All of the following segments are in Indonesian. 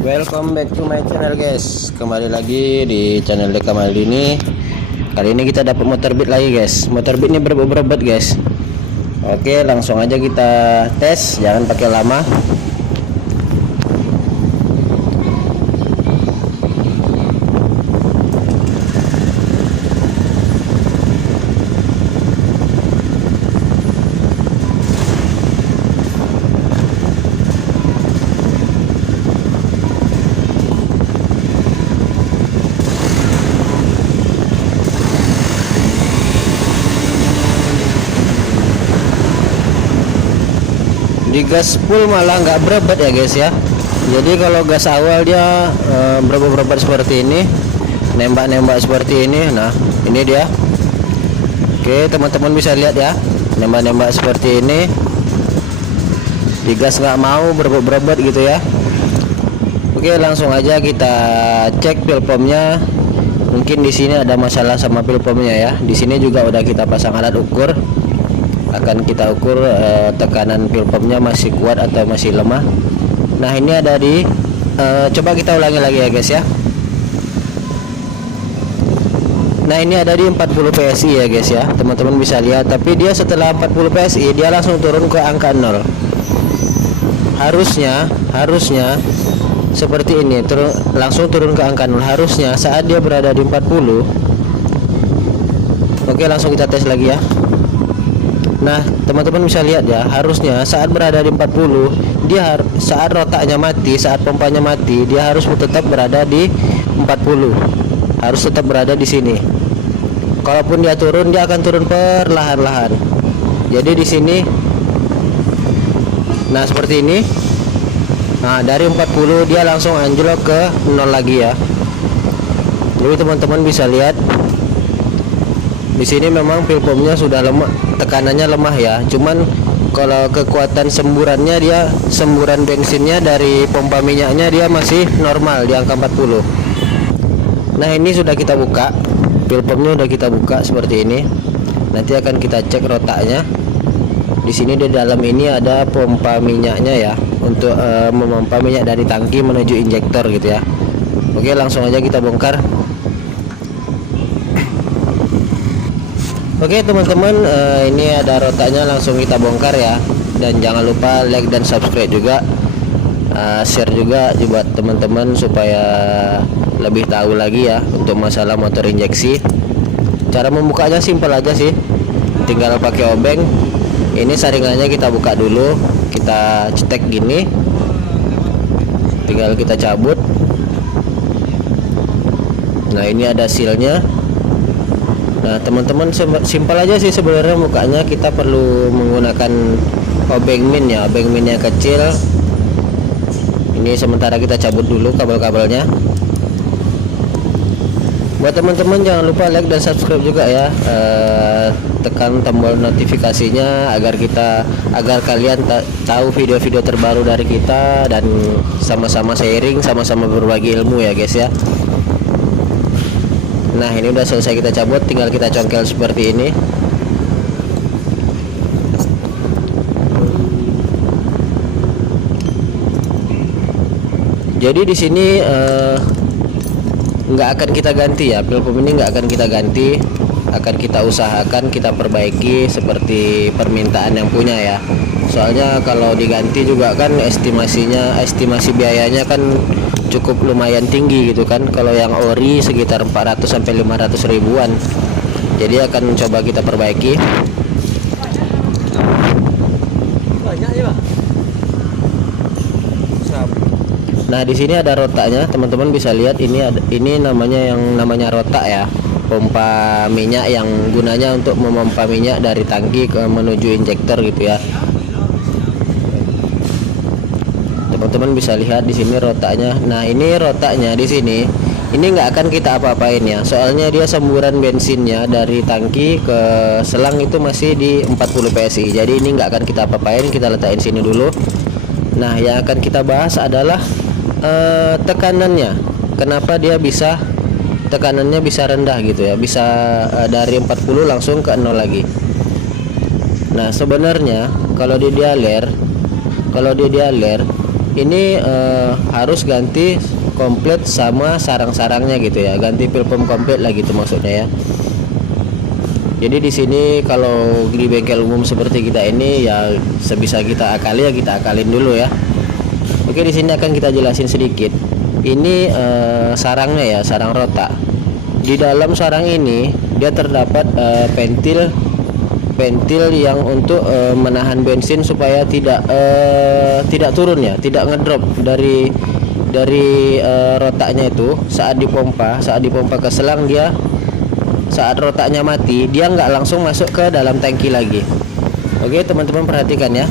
Welcome back to my channel guys. Kembali lagi di channel Deka Maldini. Kali ini kita dapat motor beat lagi guys. Motor beat ini berebut guys. Oke, langsung aja kita tes, jangan pakai lama. Di gas full malah nggak berebet ya guys ya. Jadi kalau gas awal dia berebut seperti ini, nembak seperti ini. Nah ini dia. Oke, teman-teman bisa lihat ya, nembak seperti ini. Di gas nggak mau berebut gitu ya. Oke, langsung aja kita cek pil pumpnya. Mungkin di sini ada masalah sama pil pumpnya ya. Di sini juga udah kita pasang alat ukur. Akan kita ukur tekanan pil pumpnya masih kuat atau masih lemah. Nah ini ada di coba kita ulangi lagi ya guys ya. Nah ini ada di 40 PSI ya guys ya, teman-teman bisa lihat. Tapi dia setelah 40 PSI dia langsung turun ke angka 0. Harusnya seperti ini, langsung turun ke angka 0 harusnya saat dia berada di 40. Oke, langsung kita tes lagi ya. Nah teman-teman bisa lihat ya, harusnya saat berada di 40, dia saat rotaknya mati, saat pompanya mati, dia harus tetap berada di 40, harus tetap berada di sini. Kalaupun dia turun, dia akan turun perlahan-lahan. Jadi di sini, nah seperti ini. Nah dari 40 dia langsung anjlok ke 0 lagi ya. Jadi teman-teman bisa lihat di sini memang pil pumpnya sudah lemah, tekanannya lemah ya. Cuman kalau kekuatan semburannya, dia semburan bensinnya dari pompa minyaknya dia masih normal di angka 40. Nah ini sudah kita buka, pil pumpnya sudah kita buka seperti ini. Nanti akan kita cek rotaknya. Di sini di dalam ini ada pompa minyaknya ya, untuk memompa minyak dari tangki menuju injektor gitu ya. Oke, langsung aja kita bongkar. Oke teman-teman, ini ada rotaknya, langsung kita bongkar ya. Dan jangan lupa like dan subscribe juga, share juga buat teman-teman supaya lebih tahu lagi ya untuk masalah motor injeksi. Cara membukanya simpel aja sih, tinggal pakai obeng. Ini saringannya kita buka dulu, kita cetek gini, tinggal kita cabut. Nah ini ada sealnya. Nah teman-teman, simpel aja sih sebenarnya mukanya. Kita perlu menggunakan obeng min ya, obeng min yang kecil. Ini sementara kita cabut dulu kabel-kabelnya. Buat teman-teman jangan lupa like dan subscribe juga ya, tekan tombol notifikasinya agar kalian tahu video-video terbaru dari kita dan sama-sama sharing, sama-sama berbagi ilmu ya guys ya. Nah ini udah selesai kita cabut, tinggal kita congkel seperti ini. Jadi di sini nggak akan kita ganti ya, pil pump ini nggak akan kita ganti, akan kita usahakan kita perbaiki seperti permintaan yang punya ya. Soalnya kalau diganti juga kan estimasi biayanya kan cukup lumayan tinggi gitu kan. Kalau yang ori sekitar 400 sampai 500 ribuan. Jadi akan coba kita perbaiki. Banyak ya, Pak. Nah di sini ada rotaknya, teman-teman bisa lihat. Ini namanya rotak ya, pompa minyak yang gunanya untuk memompa minyak dari tangki ke menuju injektor gitu ya. Teman-teman bisa lihat di sini rotaknya. Nah ini rotaknya di sini, ini nggak akan kita apa-apain ya, soalnya dia semburan bensinnya dari tangki ke selang itu masih di 40 PSI. Jadi ini nggak akan kita apa-apain, kita letakin sini dulu. Nah yang akan kita bahas adalah tekanannya. Kenapa dia bisa tekanannya bisa rendah gitu ya, bisa dari 40 langsung ke 0 lagi. Nah sebenarnya kalau di dialer ini harus ganti komplit sama sarang-sarangnya gitu ya, ganti pilpom komplit lah gitu maksudnya ya. Jadi di sini kalau di bengkel umum seperti kita ini ya sebisa kita akali ya kita akalin dulu ya. Oke, di sini akan kita jelasin sedikit. Ini sarangnya ya, sarang rotak. Di dalam sarang ini dia terdapat pentil yang untuk menahan bensin supaya tidak turun ya, tidak ngedrop dari rotaknya itu saat dipompa ke selang. Dia saat rotaknya mati dia nggak langsung masuk ke dalam tangki lagi. Oke teman-teman, perhatikan ya.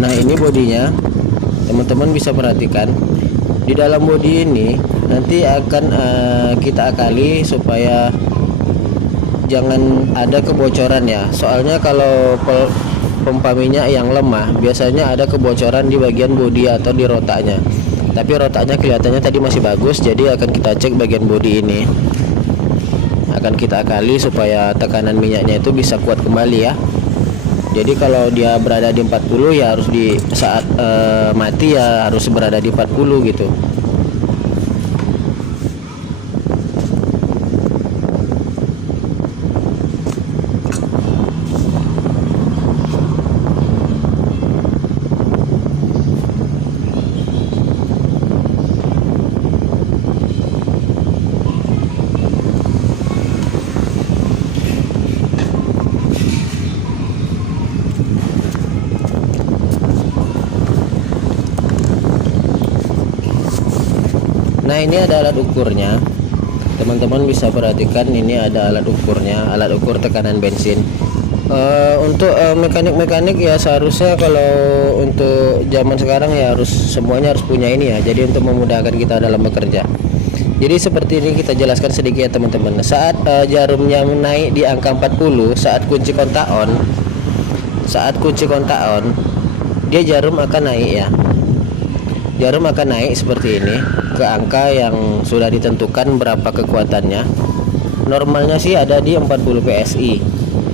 Nah ini bodinya, teman-teman bisa perhatikan. Di dalam bodi ini nanti akan kita akali supaya jangan ada kebocoran ya. Soalnya kalau pompa minyak yang lemah biasanya ada kebocoran di bagian bodi atau di rotaknya. Tapi rotaknya kelihatannya tadi masih bagus, jadi akan kita cek bagian bodi ini. Akan kita akali supaya tekanan minyaknya itu bisa kuat kembali ya. Jadi kalau dia berada di 40 ya harus di saat mati ya harus berada di 40 gitu. Nah ini ada alat ukurnya, teman-teman bisa perhatikan. Ini ada alat ukurnya, alat ukur tekanan bensin. Untuk mekanik ya seharusnya kalau untuk zaman sekarang ya semuanya harus punya ini ya. Jadi untuk memudahkan kita dalam bekerja. Jadi seperti ini kita jelaskan sedikit ya teman-teman. Saat jarumnya naik di angka 40, saat kunci kontak on, dia jarum akan naik ya. Jarum akan naik seperti ini ke angka yang sudah ditentukan berapa kekuatannya. Normalnya sih ada di 40 PSI.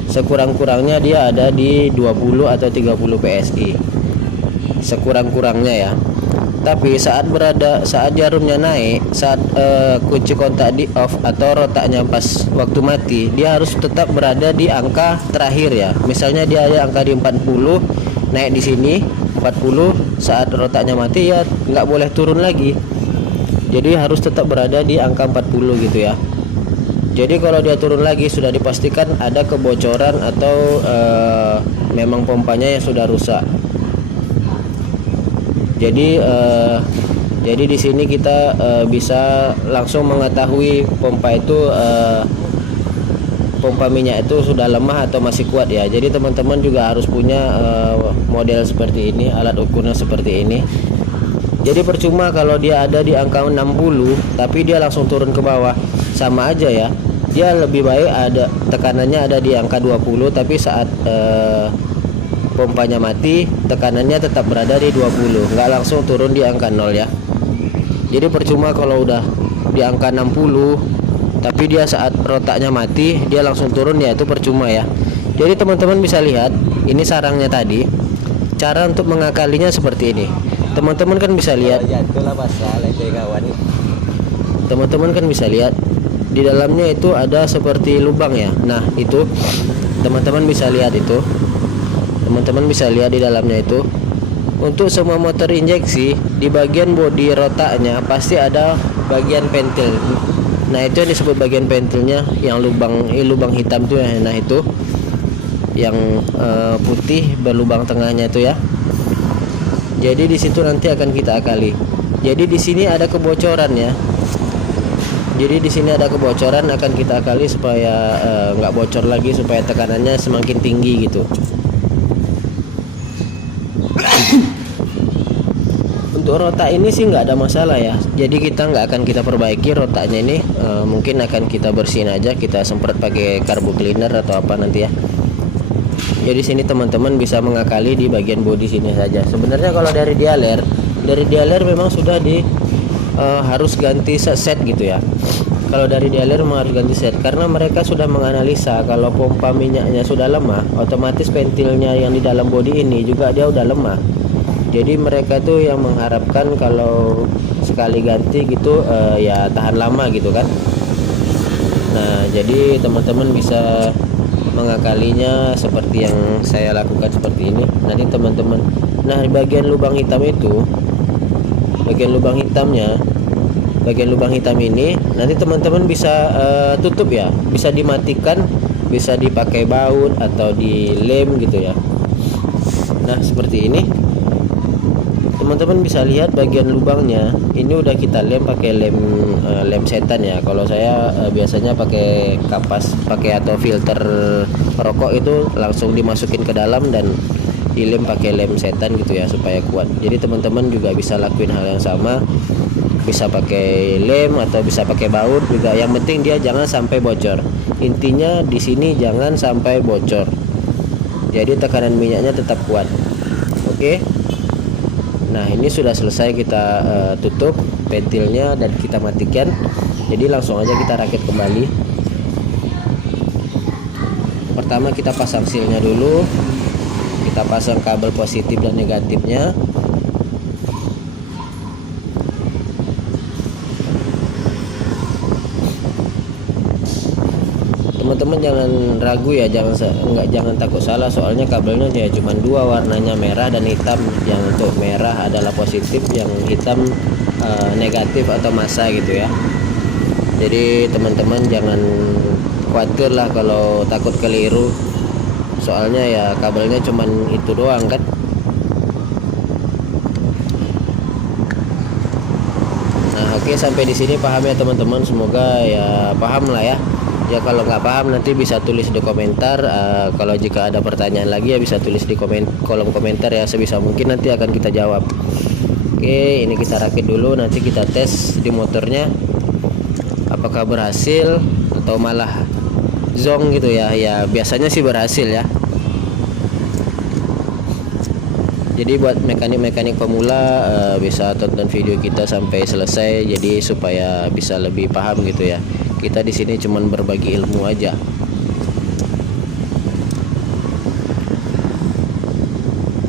Sekurang-kurangnya dia ada di 20 atau 30 PSI. Sekurang-kurangnya ya. Tapi saat jarumnya naik, saat kunci kontak di off atau rotaknya pas waktu mati, dia harus tetap berada di angka terakhir ya. Misalnya dia ada angka di 40, naik di sini 40, saat rotaknya mati ya nggak boleh turun lagi. Jadi harus tetap berada di angka 40 gitu ya. Jadi kalau dia turun lagi sudah dipastikan ada kebocoran atau memang pompanya yang sudah rusak. Jadi di sini kita bisa langsung mengetahui pompa minyak itu sudah lemah atau masih kuat ya. Jadi teman-teman juga harus punya model seperti ini, alat ukurnya seperti ini. Jadi percuma kalau dia ada di angka 60 tapi dia langsung turun ke bawah, sama aja ya. Dia lebih baik ada tekanannya ada di angka 20 tapi saat pompanya mati tekanannya tetap berada di 20, nggak langsung turun di angka 0 ya. Jadi percuma kalau udah di angka 60 tapi dia saat rotaknya mati dia langsung turun ya, itu percuma ya. Jadi teman-teman bisa lihat ini sarangnya tadi. Cara untuk mengakalinya seperti ini. Teman-teman kan bisa lihat. Teman-teman kan bisa lihat di dalamnya itu ada seperti lubang ya. Nah, itu teman-teman bisa lihat itu. Teman-teman bisa lihat di dalamnya itu. Untuk semua motor injeksi di bagian bodi rotaknya pasti ada bagian pentil. Nah, itu yang disebut bagian pentilnya yang lubang hitam tuh ya. Nah, itu yang putih berlubang tengahnya itu ya. Jadi di situ nanti akan kita akali. Jadi di sini ada kebocoran ya. Jadi di sini ada kebocoran, akan kita akali supaya nggak bocor lagi, supaya tekanannya semakin tinggi gitu. Untuk rotak ini sih nggak ada masalah ya. Jadi kita nggak akan kita perbaiki rotaknya ini. Mungkin akan kita bersihin aja, kita semprot pakai carbo cleaner atau apa nanti ya. Jadi sini teman-teman bisa mengakali di bagian bodi sini saja. Sebenarnya kalau dari dialer memang sudah harus ganti set gitu ya. Kalau dari dealer memang harus ganti set karena mereka sudah menganalisa kalau pompa minyaknya sudah lemah, otomatis ventilnya yang di dalam bodi ini juga dia udah lemah. Jadi mereka tuh yang mengharapkan kalau sekali ganti gitu ya tahan lama gitu kan. Nah, jadi teman-teman bisa mengakalinya seperti yang saya lakukan seperti ini. Nanti teman-teman, nah di bagian lubang hitam itu, bagian lubang hitamnya, bagian lubang hitam ini nanti teman-teman bisa tutup ya, bisa dimatikan, bisa dipakai baut atau dilem gitu ya. Nah seperti ini teman-teman bisa lihat bagian lubangnya ini udah kita lem pakai lem setan ya. Kalau saya biasanya pakai kapas, pakai atau filter rokok itu langsung dimasukin ke dalam dan dilem pakai lem setan gitu ya supaya kuat. Jadi teman-teman juga bisa lakuin hal yang sama, bisa pakai lem atau bisa pakai baut juga. Yang penting dia jangan sampai bocor. Intinya di sini jangan sampai bocor. Jadi tekanan minyaknya tetap kuat. Oke. Nah ini sudah selesai kita tutup ventilnya dan kita matikan. Jadi langsung aja kita rakit kembali. Pertama kita pasang sealnya dulu. Kita pasang kabel positif dan negatifnya. Teman-teman jangan ragu ya, jangan takut salah, soalnya kabelnya ya cuma dua, warnanya merah dan hitam. Yang untuk merah adalah positif, yang hitam negatif atau massa gitu ya. Jadi teman-teman jangan khawatir lah kalau takut keliru, soalnya ya kabelnya cuma itu doang kan. Nah oke, sampai di sini paham ya teman-teman, semoga ya paham lah ya. Ya kalau nggak paham nanti bisa tulis di komentar. Kalau jika ada pertanyaan lagi ya bisa tulis di kolom komentar ya, sebisa mungkin nanti akan kita jawab. Oke, ini kita rakit dulu, nanti kita tes di motornya apakah berhasil atau malah zong gitu ya. Ya biasanya sih berhasil ya. Jadi buat mekanik-mekanik pemula bisa tonton video kita sampai selesai, jadi supaya bisa lebih paham gitu ya. Kita di sini cuman berbagi ilmu aja.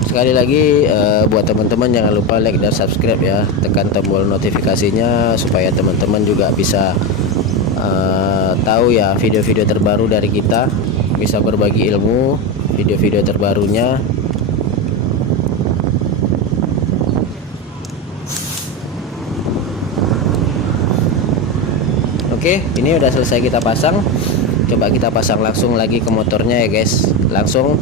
Sekali lagi buat teman-teman jangan lupa like dan subscribe ya, tekan tombol notifikasinya supaya teman-teman juga bisa tahu ya video-video terbaru dari kita, bisa berbagi ilmu video-video terbarunya. Oke, ini udah selesai kita pasang. Coba kita pasang langsung lagi ke motornya ya guys, langsung.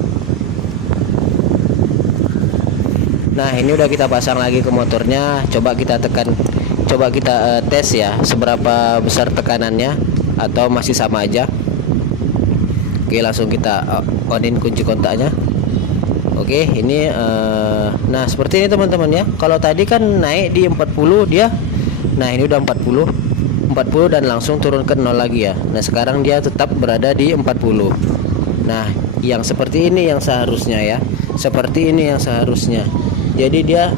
Nah ini udah kita pasang lagi ke motornya. Coba kita tekan, coba kita tes ya seberapa besar tekanannya atau masih sama aja. Oke, langsung kita onin kunci kontaknya. Oke, ini nah seperti ini teman-teman ya. Kalau tadi kan naik di 40 dia, nah ini udah 40 dan langsung turun ke 0 lagi ya. Nah sekarang dia tetap berada di 40. Nah yang seperti ini yang seharusnya ya, seperti ini yang seharusnya. Jadi dia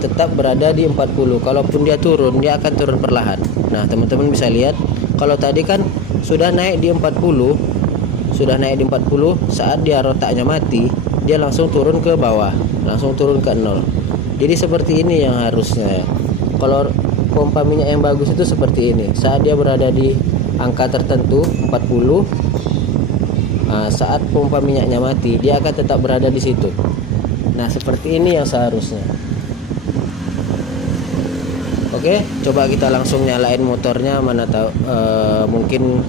tetap berada di 40. Kalaupun dia turun, dia akan turun perlahan. Nah teman-teman bisa lihat, kalau tadi kan sudah naik di 40, sudah naik di 40, saat dia rotaknya mati, dia langsung turun ke bawah, langsung turun ke 0. Jadi seperti ini yang harusnya ya. Kalau pompa minyak yang bagus itu seperti ini, saat dia berada di angka tertentu 40, saat pompa minyaknya mati dia akan tetap berada di situ. Nah seperti ini yang seharusnya. Oke, coba kita langsung nyalain motornya, mana tahu mungkin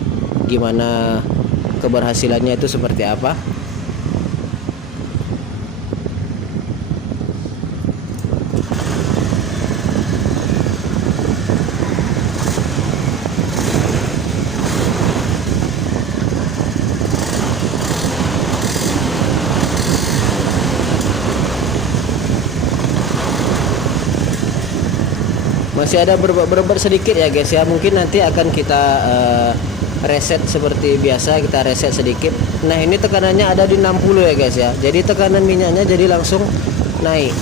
gimana keberhasilannya itu seperti apa. Masih ada berber sedikit ya guys ya, mungkin nanti akan kita reset seperti biasa, kita reset sedikit. Nah ini tekanannya ada di 60 ya guys ya, jadi tekanan minyaknya jadi langsung naik.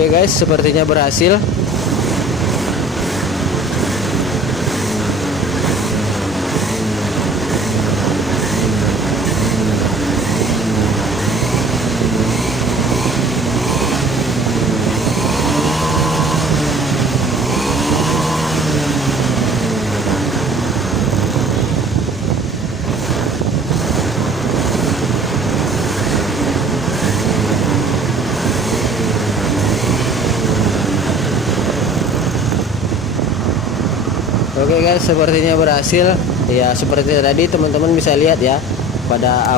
Oke guys, sepertinya berhasil. Oke guys, sepertinya berhasil. Ya seperti tadi teman-teman bisa lihat ya, pada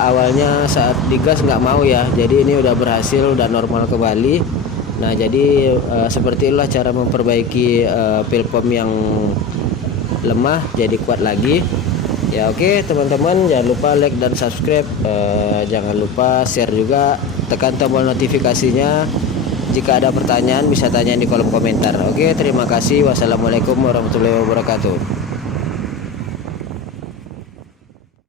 awalnya saat digas nggak mau ya. Jadi ini udah berhasil, udah normal kembali. Nah jadi seperti itulah cara memperbaiki pilpom yang lemah jadi kuat lagi. Ya oke teman-teman, jangan lupa like dan subscribe. Jangan lupa share juga, tekan tombol notifikasinya. Jika ada pertanyaan bisa tanya di kolom komentar. Oke, terima kasih. Wassalamualaikum warahmatullahi wabarakatuh.